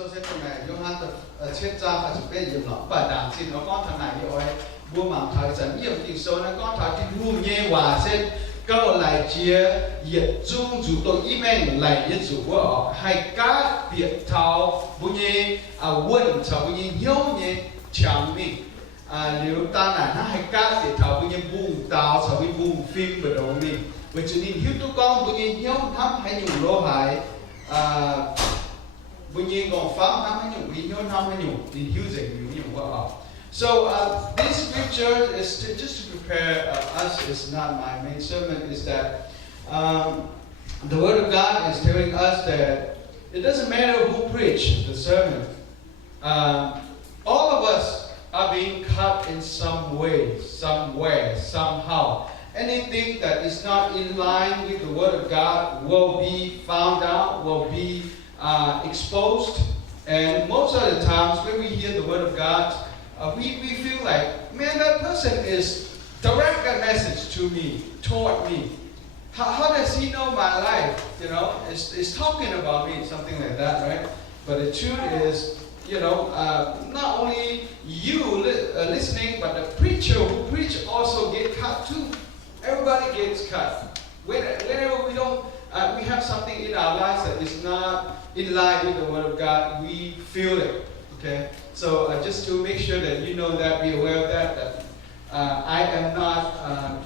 so sẽ phần này do han tập chết ra và chụp bên nhiều lắm và đảng xin nó con thằng này rồi bố mảng thời gian nhiều thì số nó con thằng thì hùm nhẹ hòa sẽ câu lại chia nhiệt dung chủ tôi email lại nhiệt chủ của hay các việc thao bố nhẹ quân thao bố nhẹ hiếu nhẹ chẳng mình nếu ta là nó hay các việc thao bố nhẹ buông tao thao bố buông phim bờ đầu mình với chủ nên hiếu tôi con bố nhẹ hiếu thắm hay nhiều lô hại bố nhẹ còn phám thắm hay nhiều hiếu thắm hay nhiều thì hiếu dễ nhiều quá. So this scripture is just to prepare us. It's not my main sermon. Is that the Word of God is telling us that it doesn't matter who preached the sermon. All of us are being cut in some way, somewhere, somehow. Anything that is not in line with the Word of God will be found out, will be exposed. And most of the times when we hear the Word of God, we feel like, man, that person is direct a message to me, toward me. How does he know my life? You know, it's talking about me, something like that, right? But the truth is, you know, not only you listening, but the preacher who preach also get cut too. Everybody gets cut. Whenever we don't, we have something in our lives that is not in line with the Word of God, we feel it. Okay, so just to make sure that you know that, be aware of that I am not,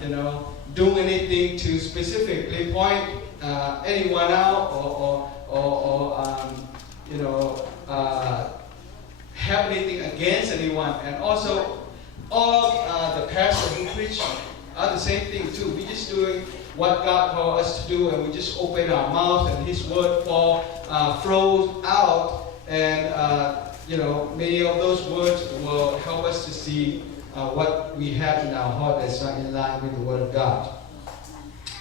you know, doing anything to specifically point anyone out or you know, have anything against anyone. And also, all the pastors who preach are the same thing too. We're just doing what God called us to do, and we just open our mouth, and His word flows out, and you know, many of those words will help us to see what we have in our heart that's not in line with the Word of God.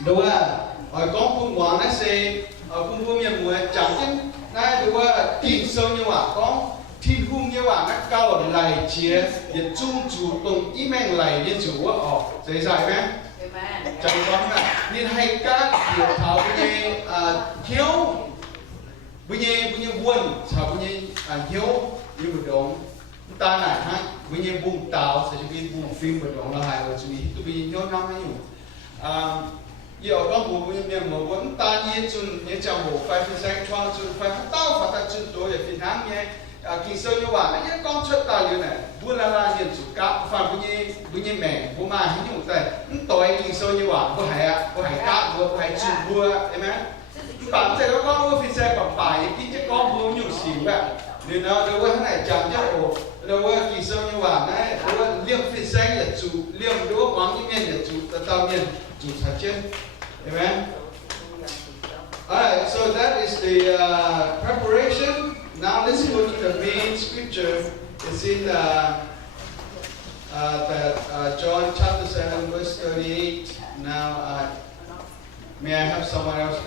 Đúng không? Ở con phun hoàng nó sẽ phun phun như mùa chẳng chứ này đúng không? Tìm sâu như vậy con thiên hung như vậy nó cao lại chia để chung chủ tụng email lại để chủ dễ dàng nhé. Chẳng con là nên hay các điều thảo như thiếu bây giờ buồn sao bây giờ hiếu như một đống ta này ha bây giờ buông tàu sẽ bị buông phim một đống là hai rồi chỉ tụi mình nhớ năm hay nhủ giờ con bố bây giờ mà vẫn ta như chun như trong bộ phải sáng choang chun phải tao phải ta chun tối để phiền hám nhé kỳ sơ như vậy này con chơi ta như này buôn la hiện chủ cá phải bây giờ mẹ bố mà hay nhủ tay tối kỳ sơ như vậy bố hải cá bố hải chun bua em ấy bạn sẽ có con phi xe bằng phải cái chiếc con vô nhiều xỉu vậy nên nó đâu có này chẳng chắc ổ đâu có kỳ sâu như vậy này đâu có liêm phi xe là chủ liêm đâu có món như miền là chủ tao miền chủ thật chứ amen. Alright, so that is the preparation. Now let's go to the main scripture. It's in John chapter 7 verse 38. Now may I have someone else?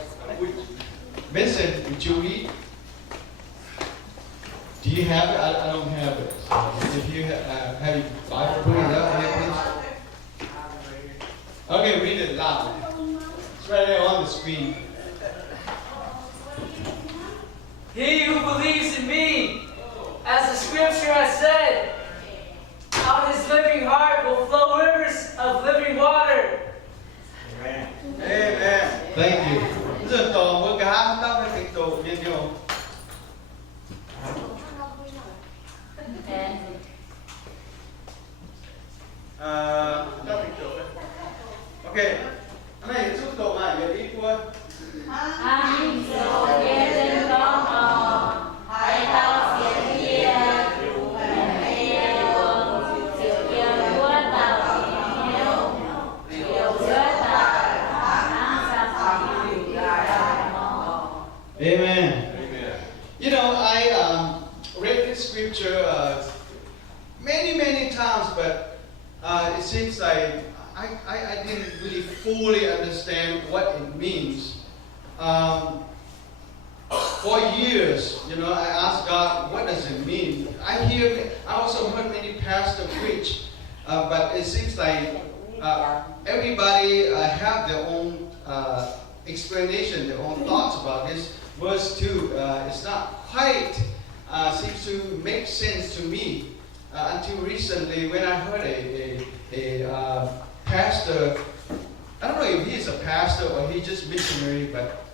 Vincent, would you read? Do you have it? I don't have it. If you have your Bible, put it up here, please. Okay, read it loud. It's right there on the screen. He who believes in me, as the scripture has said, out of his living heart will flow rivers of living water. Amen. Amen. Thank you. Giờ tổ với cả hát tao phải cái tổ nhiên nhiều. Ok. Cái này giúp tổ này về ít luôn. Anh rồi nghe tên con hò, hãy tao sẽ chia đủ mẹ luôn, chiều kia lúa tao chỉ nhiều, chiều lúa tao nắng sa phẳng lại mò. Amen. You know, I read this scripture many times, but it seems like I didn't really fully understand what it means. For years, you know, I asked God, what does it mean? I also heard many pastors preach, but it seems like everybody have their own explanation, their own thoughts about this. Verse 2, it's not quite seems to make sense to me until recently when I heard a pastor. I don't know if he's a pastor or he's just missionary, but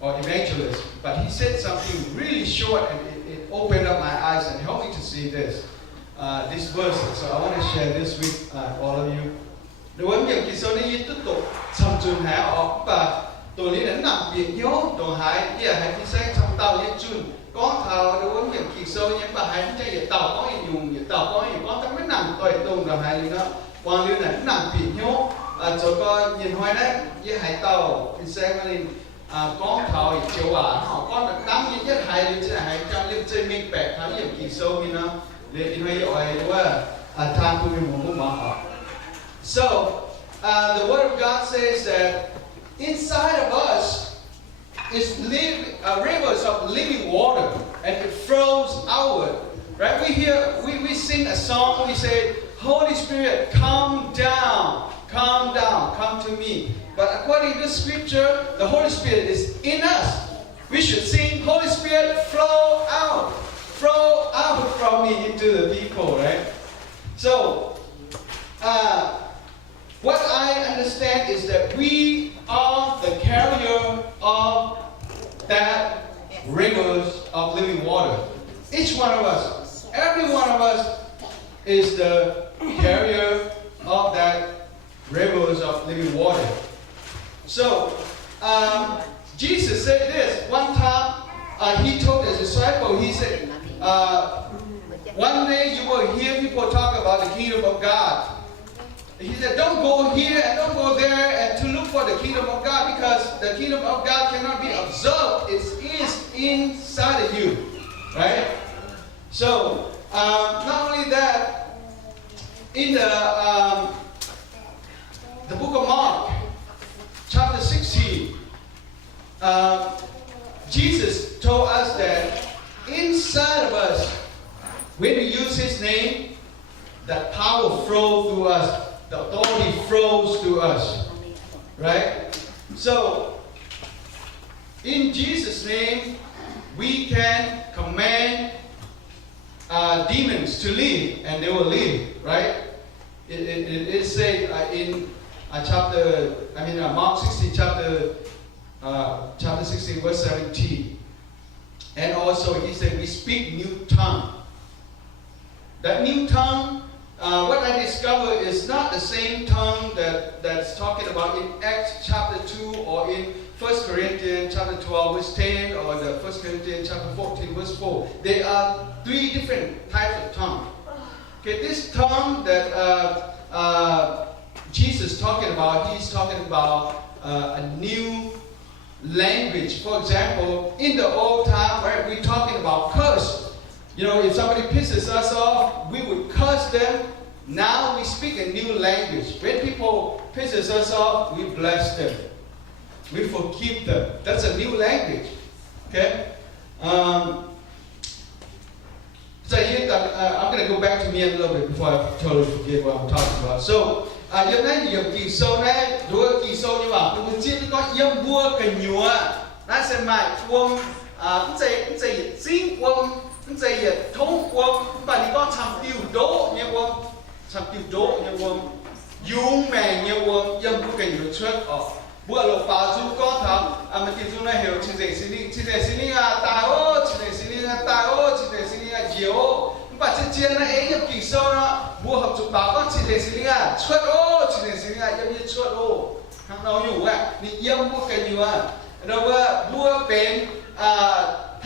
or evangelist. But he said something really short, and it opened up my eyes and helped me to see this verse. So I want to share this with all of you. Đối với những cái số này tiếp tục sầm chun hải ở và tôi lý đến nằm biển nhố đồ hải địa hảiที่ใช้ทำเตาเย็นจุนก้อนเทาđối với những cái số những bà hảiที่จะเตาก้อนdùng những ตาก้อนก้อนทั้งไม่nằmต่อยตรงđồ hảiเลยเนาะวางlưu này nằm biển nhố cho con nhìn hoài đấy với hải tàu thì sẽ có nên con thầu chiều họ con đắng như nhất hải thì sẽ hải trong liên chơi mình bẹt thắng những kỳ sâu như nó để in hay gọi là tham của mình muốn mà họ. So the Word of God says that inside of us is rivers of living water, and it flows outward. Right? We sing a song. We say, "Holy Spirit, come down, come to me." But according to Scripture, the Holy Spirit is in us. We should sing, "Holy Spirit, flow out from me into the people." Right? So, what I understand is that we are the carrier of that rivers of living water. Each one of us, every one of us, is the carrier of that rivers of living water. So, Jesus said this one time. He told his disciple, he said, one day you will hear people talk about the kingdom of God. He said, don't go here and don't go there and to look for the kingdom of God, because the kingdom of God cannot be observed. It is inside of you, right? So, not only that, in the book of Mark, chapter 16, Jesus told us that inside of us, when we use His name, that power flows through us. The authority flows through us, right? So, in Jesus' name, we can command demons to leave, and they will leave, right? It says in Mark 16, chapter 16, verse 17, and also He said, we speak new tongue. That new tongue. What I discovered is not the same tongue that's talking about in Acts chapter 2 or in 1 Corinthians chapter 12 verse 10 or the 1 Corinthians chapter 14 verse 4. There are three different types of tongue. Okay, this tongue that Jesus is talking about, He's talking about a new language. For example, in the old time, right, we're talking about curse. You know, if somebody pisses us off, we would curse them. Now we speak a new language. When people pisses us off, we bless them. We forgive them. That's a new language. Okay? So here, I'm going to go back to me a little bit before I totally forget what I'm talking about. So, hôm nay nhiều kỳ sâu này, đối kỳ sâu như bảo, tôi chỉ có yếm vua cần nhúa, nó sẽ mãi quân, cũng sẽ chính quân. Bây giờ thông quân và đi con chăm tiêu đỗ như quân chăm tiêu đỗ như quân dùng mẹ như quân yếm bút cái nhiều chuyện ở bữa lộc phá du con thằng mà tiêu du này hiểu chỉ để xin đi tài ô chỉ để xin đi tài ô chỉ để xin đi diều và trên chiến này ấy nhập kỳ sâu nó bữa học chụp báo con chỉ để xin đi chuyện ô chỉ để xin đi yếm như chuyện ô thằng nào nhủ vậy đi yếm bút cái nhiều đâu bữa bên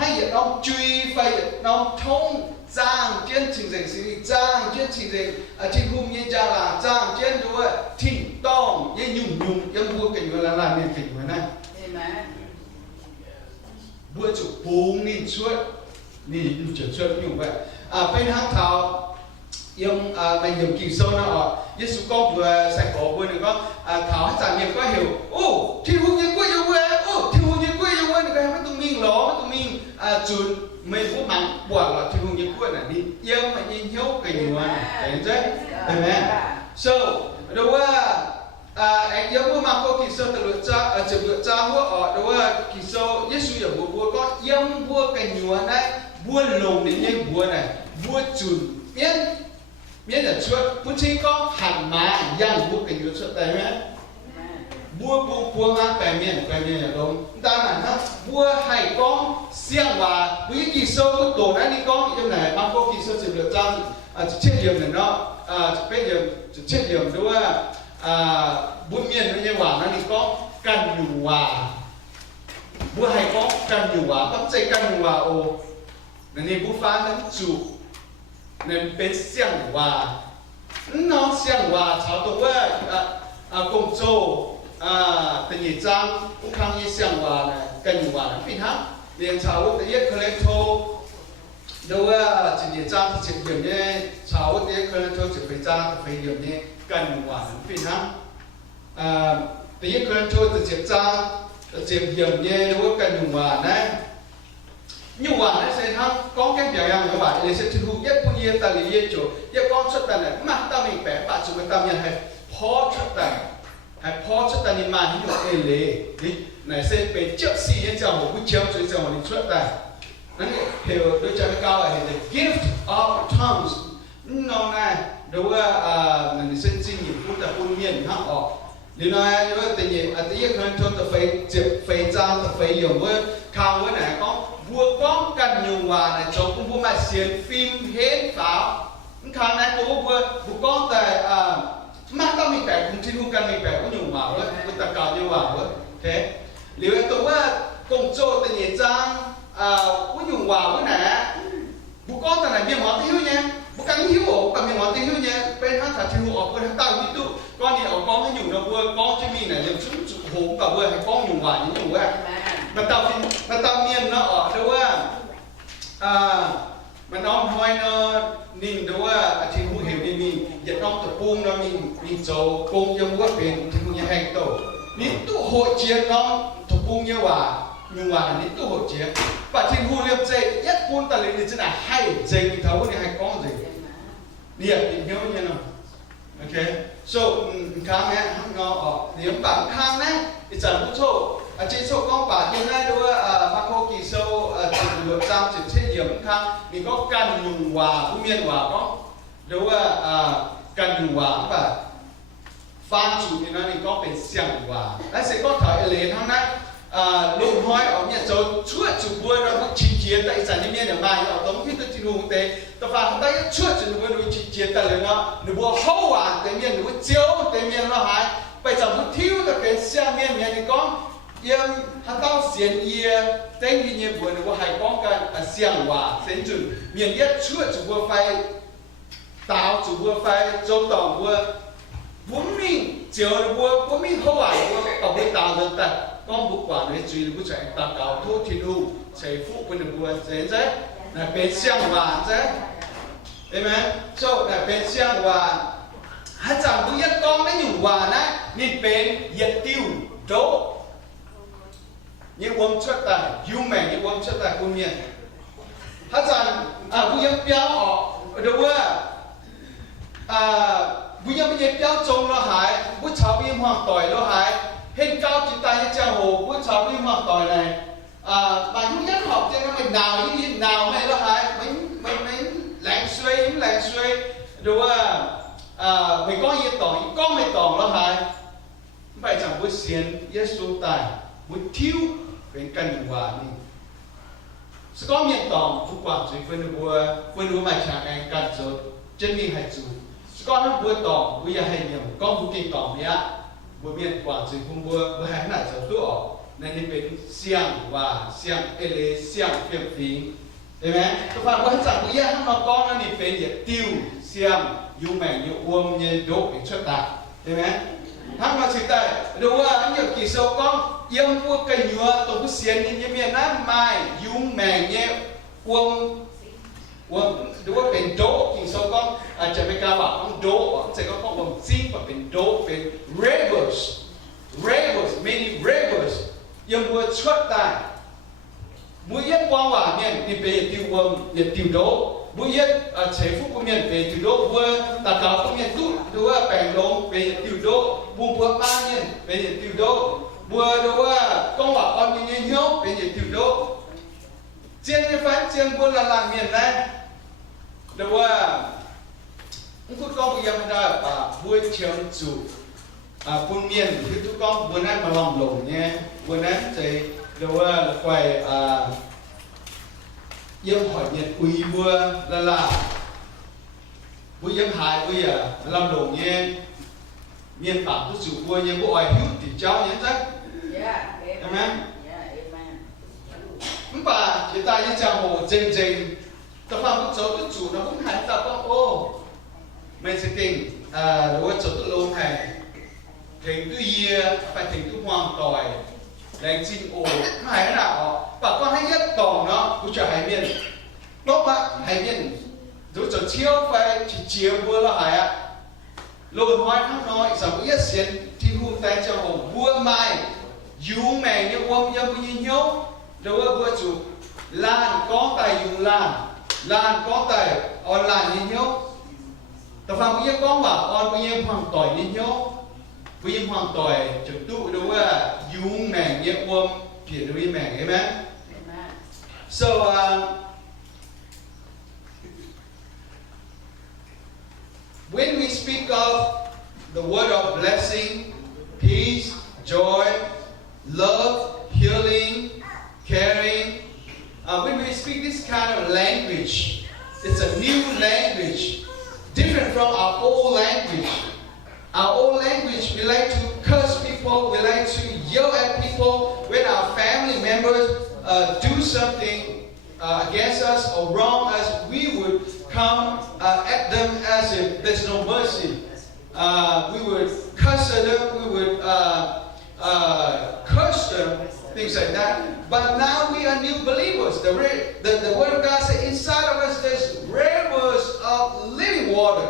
他也能追飞，能通张坚情人是张坚情人天空也加啦，张坚多听懂也用也不给原来那面给原来。bữa chụp bốn nghìn suốt, nghìn chụp suốt như vậy. Bên hàng thảo, yếm mình yếm kỳ sâu nó Giêsu có vừa sạch cổ vừa được có thảo hết trả miệng có hiểu. Ô, thiên hùng như quay yêu quê, ô, thiên hùng như quay yêu quê, cái mấy tụi mình ló, mấy tụi mình chun mình cũng mắng bỏ là thiên hùng như quê này đi yêu mà nhìn hiếu cái nhiều này, thấy chưa? Amen. So, đâu anh nhớ mua mà có kỳ sơ từ lựa cha chụp lựa cha mua ở đó là kỳ sơ Giêsu ở bùa có yếm bùa cái nhúa này bùa lồng này như bùa này bùa chùn miễn là chuột bùa chỉ có hẳn má yang bùa cái nhúa chuột đây nhé bùa bùa mang cái miệng là đúng ta là nó bùa hay con xiang hòa với kỳ sơ bùa tổ này đi con như này mà có kỳ sơ chụp lựa cha chết điểm này nó bây giờ chết điểm đúng không bùa miền nó như hòa nó đi có căn nhủ hòa bùa hay có căn nhủ hòa bắt chạy căn nhủ hòa ô nên bùa phá nó chủ nên bên xiang hòa nó xiang hòa cháu tôi với công châu tình nhị trang cũng khang như xiang hòa này căn nhủ hòa nó pin hả liền cháu tôi biết khởi thô đâu tình nhị trang thì chuyện điểm như cháu tôi biết khởi thô chỉ phải trang phải điểm như căn nhủ hòa nó pin hả bây giờ con tôi từ chiếc trang chiếc hiểm nhẹ đối với cần nhung hòa này nhung hòa này sẽ thắng có cái biểu hiện nhung hòa để sẽ thu hút nhất con yên ta lý yên chỗ nhất con xuất tận này mà ta mình bẻ bạn chúng ta mình hay phó xuất tận nhưng mà những cái lệ này sẽ bị trước si những trong một cái chiếu cho trong một xuất tận nên hiểu đối cho cái cao là the gift of tongues nó này đối với mình sẽ xin những phút tập phun miền hấp ở điều này như vậy tình hình ở đây con tôi phải trang phải dùng với khao với này có vua có cần nhiều hòa này cho cũng vua mà xem phim hết pháo khao này cũng vua có tại mắt tao mình phải cũng thiên cần mình phải có nhiều hòa với tất cả nhiều hòa với thế liệu tôiว่าcông cho tình hình trang có nhiều hòa với này vua có tại này miệng ngọt thiếu nha bố cắn hiếu ổ cầm miệng ngọt thiếu nha bên hát thà thiếu ổ bên hát tao như tu con thì ở con hay dùng đâu vừa con cho mình này dùng chút hố và vừa hay con dùng hòa những dùng vừa mà tao miên nó ở đâu mà nó hỏi nó nhìn đâu thì không hiểu đi mình giờ nó tập buông nó mình trâu buông cho mua tiền thì không nhà hàng tổ nín tụ hội chiến nó tập buông như hòa nhưng mà nín tụ hội chiến và thì hù liệp dây nhất cuốn ta lấy đi chứ là hay dây mình thấu này hay con gì điệp thì nhớ như nào okay so khang này nó ở điểm bảng khang này thì chẳng có chỗ trên số con bảng như này đối mà cô kỳ sâu chỉ được trang chỉ thiết điểm khang mình có cần dùng hòa cũng miên hòa có đối cần dùng hòa và phan chủ thì nó mình cóเป็นเสียงhòaและsẽ có thể lấy thằng này lùng hỏi ở nhà châu chuột chủ bùa nó cũng chỉ chiến tại sản như miên ở mai ở tống khi tôi chỉ hùng tế tôi phàm tay chuột chủ bùa nó chỉ chiến tạiเลยnó bùa hậu hoàn tế miên nó chiếu tế miên nó hại bây giờ nó thiếu là cái xe miên miên thì có yếm hắn tao xiên yê tên như nhiều bùa nó hay có cái xiang hòa xiên chuẩn miên nhất chuột chủ bùa phải tạo chủ bùa phải châu tổng bùa bùa mình chiếu bùa mình hậu hoàn bùa ở bên tạo được ta con bút quả này truy bút chạy ta cao thu thiên hu chạy phụ bên được buồn dễ dễ là bên xiang hòa dễ amen so là bên xiang hòa hát chẳng bút nhất con đấy nhủ hòa này nên bên nhiệt tiêu đỗ những uống chất tài yêu mẹ những uống chất tài công nhiên hát chẳng bút nhất béo ở đâu bút nhất béo trông nó hại bút cháo bim hoàng tỏi nó hại hiện cao chỉ tay như cha hồ bữa cháu đi mặc tỏi này mà chúng nhất học cho nó mình nào như nào này đó hả mình lạnh xuôi rồi mình có gì tỏi có mấy tỏi đó hả vậy chẳng bữa xiên Giêsu tài bữa thiếu bên cạnh hòa đi có miệng tỏi phụ quản chỉ phân bữa mà chẳng anh cắt rồi chân mình hay chủ có nó bữa tỏi bữa giờ hay nhiều có bữa kinh tỏi nhá bữa miền quảng trị không bữa hai ngày giờ tuổi nên đi bên xiang và xiang ele xiang phiền phí, thấyไหมทุกคนก็ให้จับมือแยกน้องก้อนนั่นนี่เป็นอย่างติ้วเสียงยูแมงยูอ้วมยูโดเป็นชุดตาเห็นไหมทั้งมาสิแต่ดูว่าอันนี้กี่โซ่ก้อนยังพวกกันยัวตัวผู้เสียนี่ยังมีน้ำไม้ยูแมงเนี่ยอ้วมดูว่าเป็นโดกี่โซ่ก้อนอาจจะไม่กล้าบอกต้องโดจะก็ต้องบอกซีว่าเป็นโดเป็น rebels many rebels ยังพวกชุดตา mũi nhất quang hòa miền thì về tiêu tiêu đấu Bữa yết chế phúc của miền về từ đô vừa ta cáo của miền tút đua bèn lông về từ đô buông vừa ba miền về từ đô vừa đua công bảo con như nhau về từ đô trên như phán trên buôn là làm miền này đua phút con bây giờ mình đã bà vui trường chủ phun miền thì tụi con vừa nãy mà lòng lủng nhé vừa nãy thì đua quay dân hỏi nhiệt quỳ vừa là vừa dân hại bây giờ làm đồ nghe miền bắc của chủ vừa nhưng bộ ai hiếu thì cháu nhớ chắc amen bà chúng ta như chào hồ dình dình tập phạm của cháu của chủ nó cũng hại tập không ô mình sẽ kinh đối với cháu tự lâu này thỉnh tư yê phải thỉnh tư hoàng tỏi đánh chinh ổ nó hay nào bà con hay nhất còn nó cũng trở hay miền tốt ạ hay miền dù cho chiếu phải chỉ chiếu vừa là hay ạ lôi nói thắng nói sao có nhất xiên thiên hôn tay cho hồng vua mai dù mẹ như ông như nhau đâu có vua chủ lan có tài dùng lan có tài on lan như nhau tập phạm bây giờ con bảo on bây giờ hoàng tỏi như nhau bây giờ hoàng tỏi chuẩn tụ đâu có dù mẹ như ông chuyển đi mẹ amen. So when we speak of the word of blessing, peace, joy, love, healing, caring, when we speak this kind of language, it's a new language, different from our old language. Our old language, we like to curse people, we like to yell at people when our family members do something against us or wrong us. We would come at them as if there's no mercy. We would curse at them, we would curse them, things like that. But now we are new believers. The Word of God says inside of us there's rivers of living water.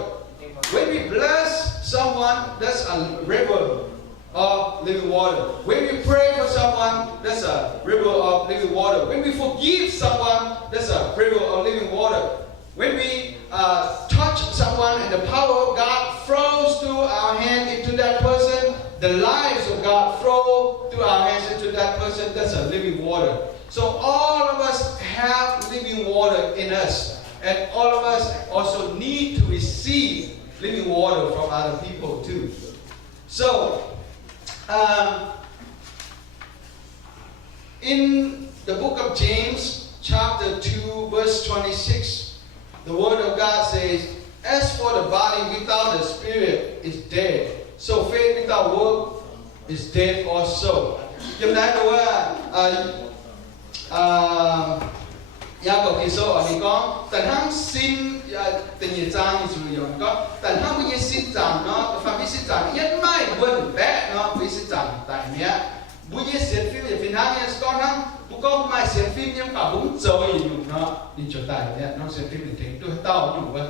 When we bless someone, that's a river of living water. When we pray for someone, that's a river of living water. When we forgive someone, that's a river of living water. When we touch someone and the power of God flows through our hand into that person, the lives of God flow through our hands into that person, that's a living water. So all of us have living water in us. And all of us also need to receive living water from other people too. So, in the book of James, chapter 2, verse 26, the Word of God says, as for the body without the spirit is dead, so faith without work is dead also. Chúng ta nói là Gia cậu kỳ số ở đây có tận hăng xin tình nhiệt trang như chủ yếu có tận hăng bây giờ xin chẳng nó phạm vi xin chẳng nhất mai vườn bé nó với xin chẳng tại mẹ bây giờ xem phim về phim hăng như con hăng bố con mai xem phim nhưng cả bún dầu gì dùng nó đi chỗ tại mẹ nó xem phim để thấy tôi tao dùng vậy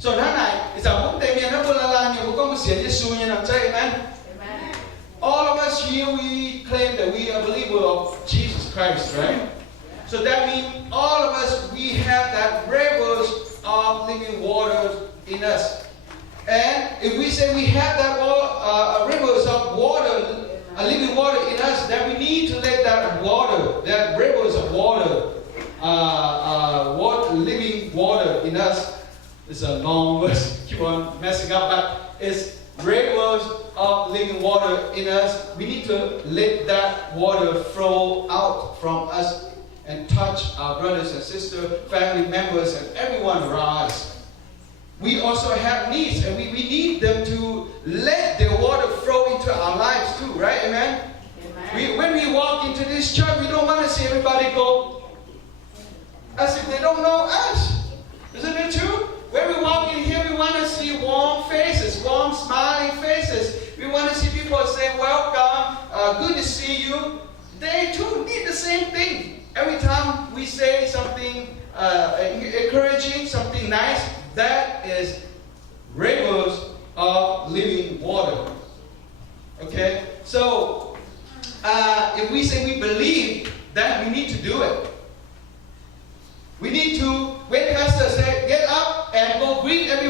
rồi nó này thì chẳng bún tây miền nó vừa là nhiều bố con xem Giêsu như làm chơi amen. All of us here we claim that we are a believer of Jesus Christ, right? So that means all of us, we have that rivers of living water in us. And if we say we have that rivers of water, living water in us, then we need to let that water, that rivers of water, living water in us. It's a long verse, keep on messing up, but it's rivers of living water in us. We need to let that water flow out from us and touch our brothers and sisters, family members, and everyone around us. We also have needs, and we need them to let the water flow into our lives too, right? Amen? When we walk into this church, we don't want to see everybody go as if they don't know us. Isn't it true? When we walk in here, we want to see warm faces, warm smiling faces. We want to see people say, welcome, good to see you. They too need the same thing. Every time we say something encouraging, something nice, that is rivers of living water. Okay? So, if we say we believe, then we need to do it. We need to, when Pastor said, get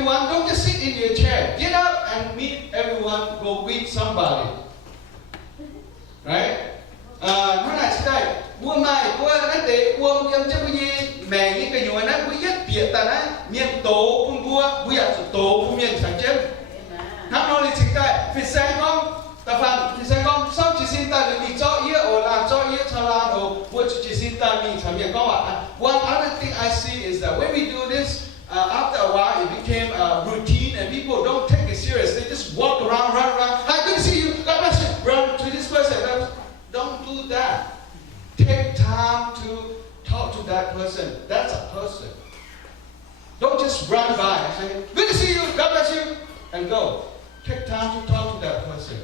everyone. Don't just sit in your chair. Get up and meet everyone. Go meet somebody. Right? Nó là thế này. Bua mai, bua nói thế, bua một trăm trăm gì mẹ như cái nhồi nó bua nhất biệt ta nó miền tổ bún bua giờ tổ bún miền sáng chân. Hắn nói là chính tại vì sáng con ta phản vì sáng con sau chỉ xin ta được bị cho ý ở làm cho ý cho làm ở bua chỉ xin ta mình tham miền con ạ. One other thing I see is that when we do this, after a while it became routine and people don't take it serious. They just walk around, run around. Hi, good to see you. God bless you. Run to this person. Don't do that. Take time to talk to that person. That's a person. Don't just run by and say, good to see you, God bless you, and go. Take time to talk to that person.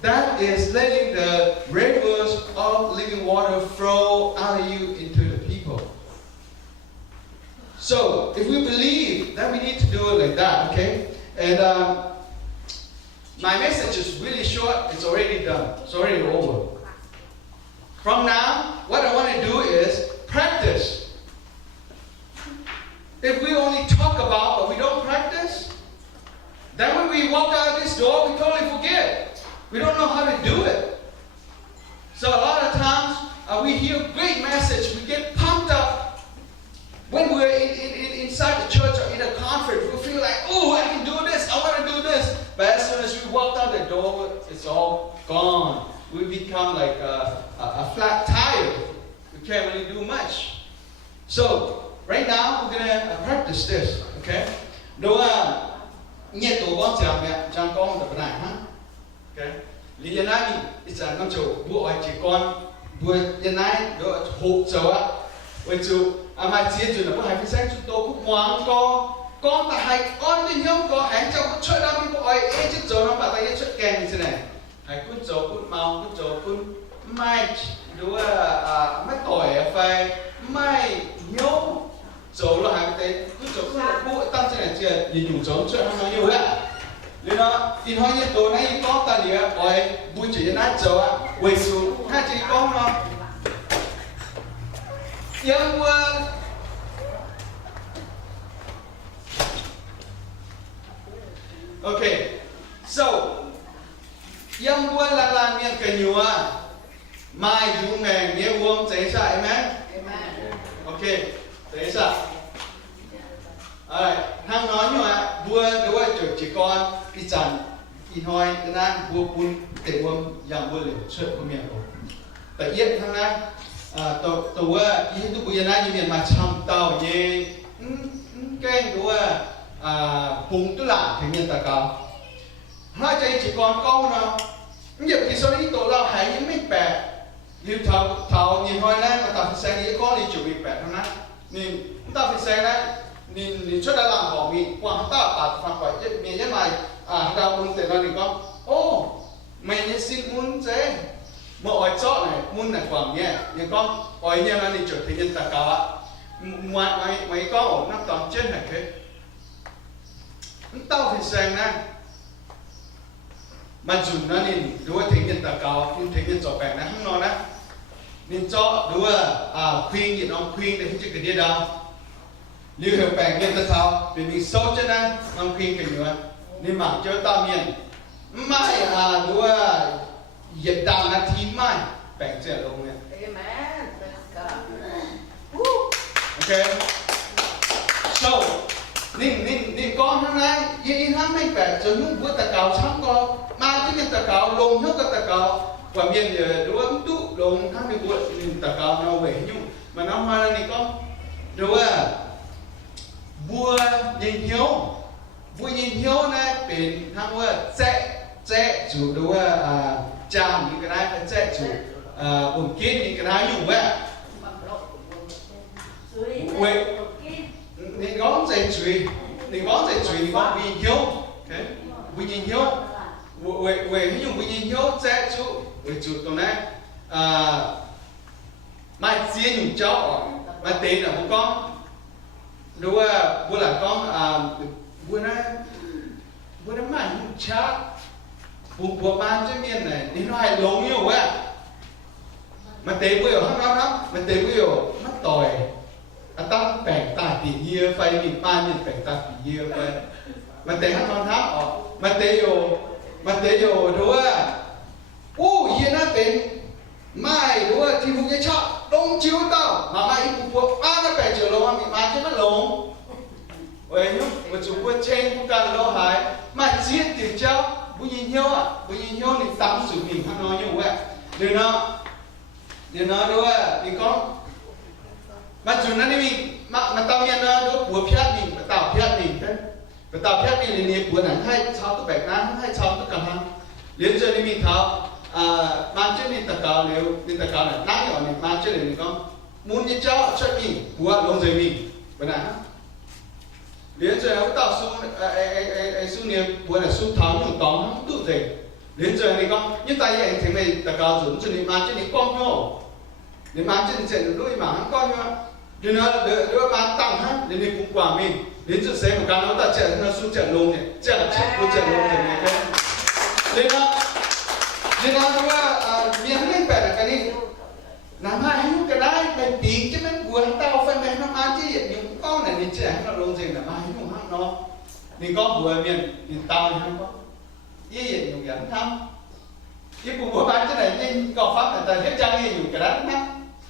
That is letting the rivers of living water flow out of you into the people. So, if we believe that we need to do it like that, okay? And my message is really short. It's already done. It's already over. From now, what I want to do is practice. If we only talk about but we don't practice, then when we walk out this door, we totally forget. We don't know how to do it. So a lot of times, we hear a great message. We get pumped up. When we're inside the church or in a conference, we feel like, oh, I can do this. I want to do this. But as soon as we walk out the door, it's all gone. We become like a flat tire. We can't really do much. So, right now, we're going to practice this. Okay? Đâu nhiệt tổ con chào mẹ, chào con tập này ha. Okay? Lý do này, it's a năm chỗ bố ai chỉ con bố hiện nay đó hộp châu á. Với chú, mà chia chú là bố hai phía sách chú tô cũng ngoan con ta hay con đi nhóm có hãng cho có chơi đam bố ai ấy chứ châu nó bà ta ấy chơi kèn như thế này. Hãy cút châu cút màu cút châu cút mai đứa mấy tỏi phải mai nhôm châu là hai cái cút châu cút bố tăng trên này chưa nhìn dùng châu chơi nó nhiều lắm. Nên nó in hoa nhiệt độ này có ta liền rồi buổi chiều nát châu á quay xuống hai chị con nó young one. Okay, so young one là miệng cái nhúa mai dù ngày nghe uống chế sa amen. Okay, chế sa. Alright, hàng nói nhúa bua đối với chỉ con cái chăn in hoi cái nan bua bún để uống yang bua liền xuất của miệng của. Tại yết hàng nàyตัวยี่ตุกุยนะยี่เมียนมาชำเตาเย่แกงตัวปุงตุลาถึงเมียนตะกาถ้าใจจีกรก้องเนาะนี่อย่างที่ส่วนนี้ตัวเราหายยังไม่แปลกยืมเท้ายี่ห้อยนั่นมาตัดแสงยี่ก้อนนี่จุดมีแปลกเท่านั้นนี่ตัดแสงนั้นนี่ช่วยได้หลังของมีกวางตาปัดฟังไปมียังไงดาวมุนแต่ละนี่ก็โอ้ไม่เนี่ยสิ้นมุนเจmà ỏi chót này muốn là quảng nhé nhưng con ỏi nhé là đi chụp thì nhân ta cao á mấy con ổn nắp toàn trên này thế tao thì sang nè mà chụp nó nên đua thì nhân ta cao nhưng thì nhân chọn bèn nó không nói nè nên cho đua khuyên gì nó khuyên để chứ cái đi đâu lưu hiệu bèn nhân ta sao vì mình sâu cho nên nó khuyên cái nữa nên mà cho tao miền mai đua Việt Nam là team mai bèn trẻ luôn nha. Amen. Okay. So, nên con hôm nay yên hắn mấy bèn cho những bữa ta cào sáng con mà cái miền ta cào lồng nhóc ta cào và miền giờ đúng không tụ lồng hắn bị bữa miền ta cào nào về nhưng mà năm hoa này con đúng không? Bùa nhìn hiếu này bên thằng bùa chạy chủ đúng không? Chạm những cái này phải chạy chủ ổn kiến những cái này dùng vậy vậy nên ngón dây chùy nên ngón vì hiếu vì nhìn hiếu vậy ví dụ vì nhìn hiếu chạy chủ vì chủ tụi này mai chia dùng cháu mà tên là không có đúng không bữa là con bữa này mà dùng cháu vùng của ban trên miền này đến nó hay lố nhiều quá mà tế bùi ở hấp lắm mà tế bùi ở mắt tỏi ตั้งแปลงตาปีเยี่ยไฟมีป้านยังแปลงตาปีเยี่ยไปมันเตะให้นอนทับออกมันเตะอยู่ด้วยอู้เยี่ยน่าเป็นไม่ด้วยที่พวกยี่ชอบลงจิ้วเต้ามาไม่อีกพวกป้าไม่แปลงเจอลงมีมาที่มันลงเว้ยยุ่งว่าจุดว่าเชงพวกการเราหายมาเสียติดเจ้าบุญยินเหี้ยวนี่ตามสุดมีข้างนอกอยู่เว้ยเดี๋ยวนะด้วยนี่ก็มาจุดนั้นนี่มีมาตามยันนะด้วยบัวพิษนี่มาตามพิษนี่กันมาตามพิษนี่เนี่ยบัวหนังให้ชาวตะแบกน้ำให้ชาวตะกำลังเลี้ยงเจอนี่มีเขามาเจอนี่ตะกาวเลี้ยวนี่ตะกาวเนี่ยนั่งอยู่นี่มาเจอนี่ก็มุนยี่เจ้าช่วยมีบัวลงใจมีเป็นไงฮะเลี้ยงเจอเขาต่อสู้ไอ้สู้เนี่ยบัวเนี่ยสู้เท้าอยู่ตองตู้ใจเลี้ยงเจอนี่ก็ยิ่งตายยังถึงไม่ตะกาวจุดจุดนี่มาเจอนี่ก้อนโย่你妈真正的马上讲呀，你妈当哈，你不管命，你这谁不干了？大家那书讲弄的，这样不讲弄的那个，你说มีอะไรแปลกกันนี่น้ำมาให้ลูกกันได้ไปปีกจะมันบัวเต้าไฟแม่น้ำมาที่อย่างก้อนนี่จะให้เราลงเสียงน้ำมาให้ลูกห้างเนาะนี่ก็บัวเมียนนี่เต้าให้ก็ยี่อย่างอย่างทำยี่บัวบ้านจะไหนยี่ก่อฟักแต่เทียบจังยี่อยู่กันนั้นนะ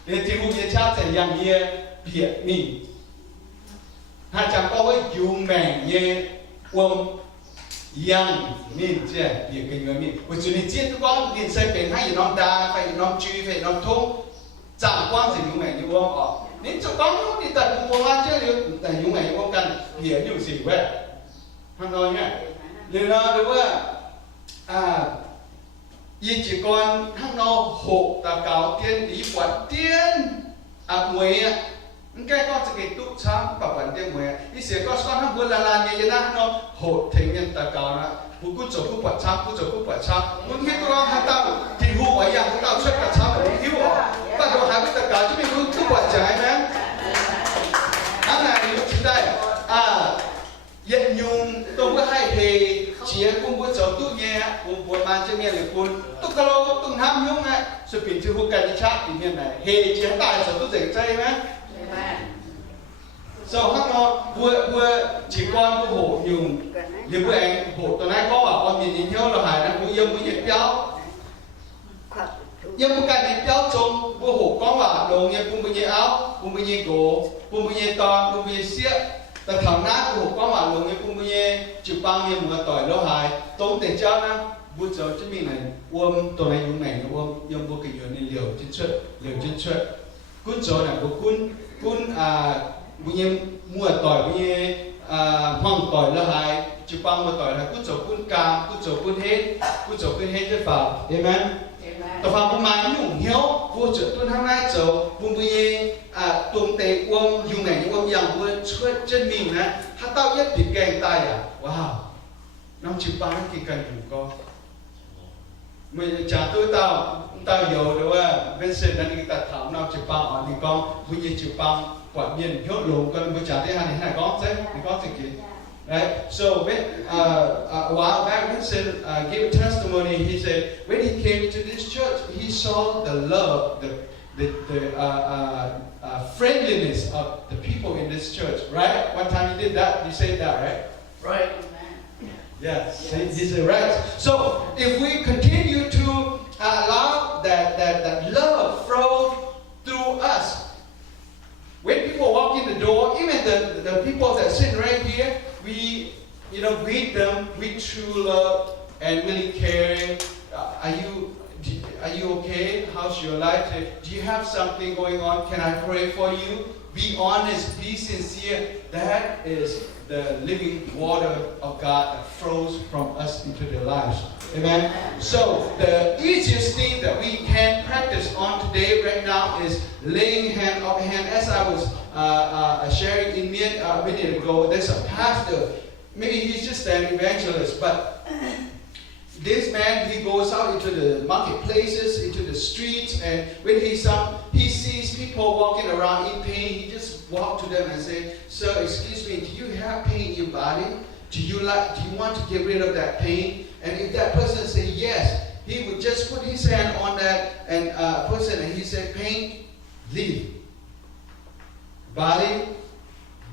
เดี๋ยวที่พวกยี่ชาจะยังเยี่ยเบียดนี่ถ้าจำก็ว่าอยู่แม่เยี่ยวมยังนี่เจ้าเบียดกันเงินนี่วันจุดนี้เจ้าทุกคนนี่ใช้เป็นให้น้องดาไปน้องจุยไปน้องทุ่งจังกว้างสิอยู่แม่อยู่วงออกนี่จุดก้อนนี่แต่บุญมาเจ้าเดียวแต่อยู่แม่อยู่วงกันเบียดอยู่สิเว้ยท่านน้อยเนี่ยหรือเราดูว่ายี่จีก่อนข้างนอกหกตะเกาเตียนดีกว่าเตียนมวยมันแก่ก็จะเกิดตุ๊กช้ำแบบวันเตียนมวยยี่เสียก็ช้อนทั้งบัวละลานเยอะๆนะข้างนอกหกถึงยันตะเกานะผู้กู้จบผู้ปวดช้ำผู้จบผู้ปวดช้ำมึงคิดตัวข้างเต้าที่หัวไว้ยังข้างเต้าช่วยกระช้ำแบบหิวออกป้าตัวหายไปตะเกาจะไม่รู้ทุกปวดใจไหมอันไหนรู้ที่ได้เย็นยุงตัวก็ให้เฮเชียร์กุ้งบัวเจ้าตู้เงี้ยกุ้งบัวมาจะเงี้ยหรือกุ้งตุ๊กกะโลตุ้งห้ามยุ่งไงสุดปิ่นชื่อพวกกันที่ชาติเนี่ยไหนเฮเชียร์ตายเจ้าตู้เจ๋งใจไหมสองข้างนอกบัวchỉ quanบัวโหยุงหรือบัวเองโหตัวนั้นก็ว่าออมยินยินเที่ยวเราหายนะบัวยังบัวยินเปี้ยวยังบัวกันยินเปี้ยวจงบัวโหก็ว่าลงยังกุ้งบัวยินเอากุ้งบัวยินโกกุ้งบัวยินตอนกุ้งบัวยินเสียแต่ทำหน้ากูก็ว่าลงยังกุ้งบัวยินจุดปังยังมัวต่อยเราหายตรงแต่เจ้านะบัวเจ้าจะมีไหนอ้วมตัวไหนยุ่งไหนอ้วมยังบัวกินอยู่ในเหลียวจิ้นเชิดกุ้งเจ้าเนี่ยบัวกุ้งบุญยังมัวต่อยบุญยังห้องต่อยละหายจุปังมัวต่อยละกุศลกุศลกามกุศลกุศลเฮ็ดจะฝ่าเห็นไหมแต่ฟังประมาณยุ่งเหี้ยวบัวจุดต้นทางไหนเจ้าบุญยังตรงเตะอ้วมยุ่งไหนอ้วมยังบัวช่วยเจนมิงนะถ้าเต้าเย็ดผิดแกงตายว้าวน้องจุปังกินกันอยู่ก็ไม่จ่าตัวเต้าอยู่หรือว่าเป็นเส้นนั้นที่ตัดถามน้องจุปังอ่อนนี่ก็บุญยังจุปังquả nhiên hiệu lùng còn mới trả thế này có thế thì có thể kỹ right so when a while back Vincent gave a testimony he said when he came to this church he saw the love the friendliness of the people in this church right one time he did that he said that right yes he said right so if we continue to allow that love flow through us. When people walk in the door, even the people that sit right here, we greet them with true love and really caring. Are you okay? How's your life? Do you have something going on? Can I pray for you? Be honest, be sincere. That is the living water of God that flows from us into their lives. Amen. So the easiest thing that we can practice on today, right now, is laying hand on hand. As I was sharing a minute ago, there's a pastor. Maybe he's just an evangelist, but this man, he goes out into the marketplaces, into the streets, and when he sees people walking around in pain, he just walks to them and say, "Sir, excuse me, do you have pain in your body? Do you want to get rid of that pain?" And if that person say yes, he would just put his hand on that person and he said, "Pain, leave." body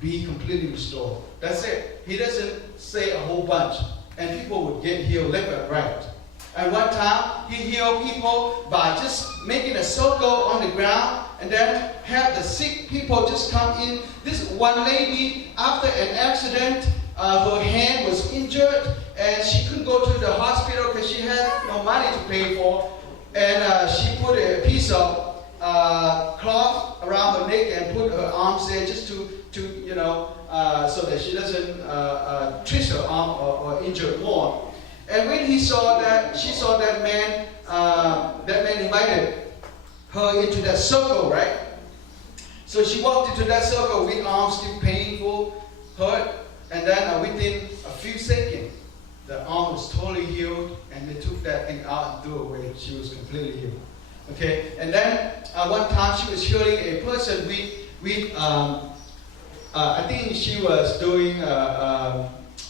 be completely restored. That's it. He doesn't say a whole bunch. And people would get healed left and right. And one time, he healed people by just making a circle on the ground and then have the sick people just come in. This one lady, after an accident, her hand was injured and she couldn't go to the hospital because she had no money to pay for. And she put a piece of cloth around her neck and put her arms there just to so that she doesn't twist her arm or injure more. And when she saw that man invited her into that circle, right? So she walked into that circle with arms still painful, hurt, and then within a few seconds, the arm was totally healed, and they took that thing out and threw it away. She was completely healed. Okay, and then one time she was healing a person with I think she was doing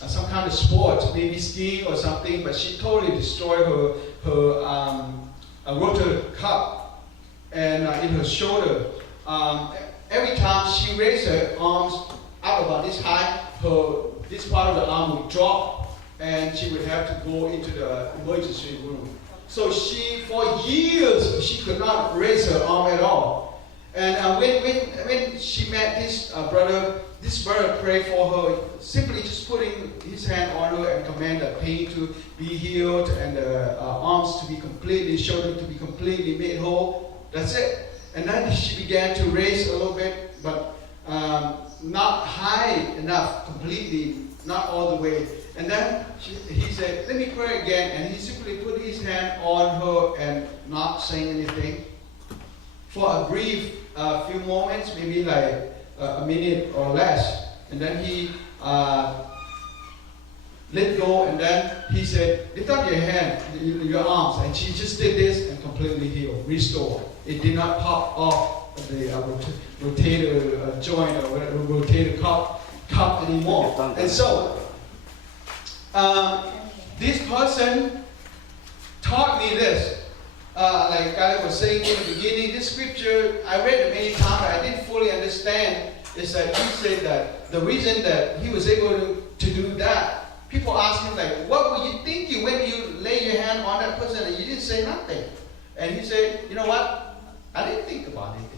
some kind of sport, maybe skiing or something, but she totally destroyed her rotator cuff and in her shoulder. Every time she raised her arms up about this high, this part of the arm would drop, and she would have to go into the emergency room. So for years, she could not raise her arm at all. And when she met this brother prayed for her, simply just putting his hand on her and command the pain to be healed and the arms to be completely, shoulder to be completely made whole. That's it. And then she began to raise a little bit, but not high enough, completely, not all the way. And then he said, let me pray again. And he simply put his hand on her and not saying anything. For a brief few moments, maybe like a minute or less. And then he let go, and then he said, lift up your hand, your arms. And she just did this and completely healed, restored. It did not pop off the rotator joint or whatever, rotator cuff anymore. And so, this person taught me this. Like I was saying in the beginning, this scripture, I read it many times, but I didn't fully understand. Is that he said that the reason that he was able to do that, people ask him like, what were you thinking when you lay your hand on that person and you didn't say nothing? And he said, you know what? I didn't think about anything.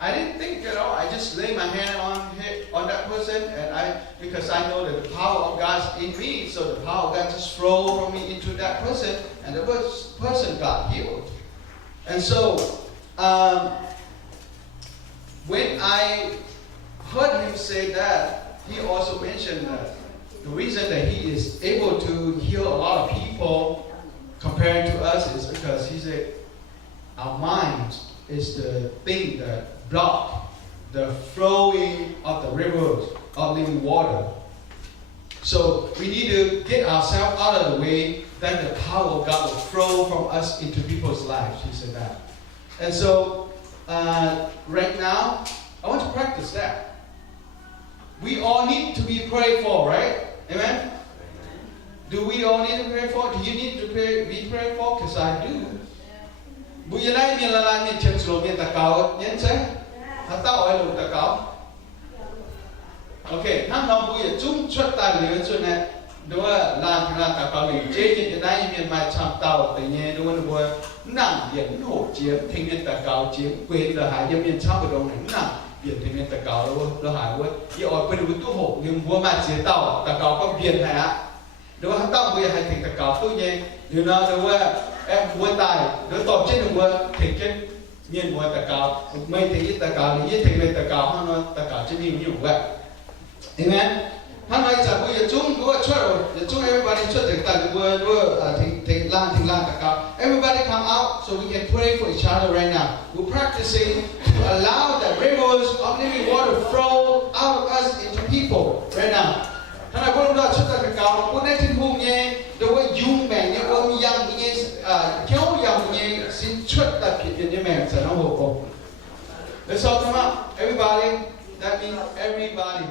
I didn't think at all. I just lay my hand on that person, and because I know that the power of God's in me, so the power of God just flowed from me into that person, and the person got healed. And so, when I heard him say that, he also mentioned that the reason that he is able to heal a lot of people compared to us is because he said our mind is the thing that block the flowing of the rivers of living water. So we need to get ourselves out of the way, then the power of God will flow from us into people's lives. He said that. And so right now, I want to practice that. We all need to be prayed for, right? Amen? Do we all need to pray for? Do you need to be prayed for? Because I do. Buyalay mi lalangin chenslo mi takao, yan say? Hatao ay lo takao. Okay, ham no buya chung chut ta liu chu ne. Dua lan la takao li je yin dai mi mai cham tao te nye dua no boy nang yen ho chiếm thing yen takao chiếm quên là hai yem yen cham dong nang biển thing yen takao lo hai wo. Yi oi pe du tu ho nhưng bua ma chia tao takao có biển hai á. Dua hatao buya hai thing takao tu nye. You know dua em buôn tài đứa tổ chức được buôn thì cái nhiên buôn tất cả mấy thì tất cả những thì về tất cả họ nói tất cả chỉ nhiều vậy, amen. Họ nói rằng bây giờ chúng có chốt rồi, chúng everybody chốt được tại buôn thì lan tất cả. Everybody come out so we can pray for each other right now. We're practicing to allow the rivers of living water flow out of us into people right now. Thằng nào cũng đó chốt tất cả, cũng nên thiên hùng nhé, đối với dung mẹ nhé, ôm yang nhé. Kéo dòng như xin xuất tập hiện như mẹ sẽ nó hộ. Let's all come out. Everybody. That means everybody.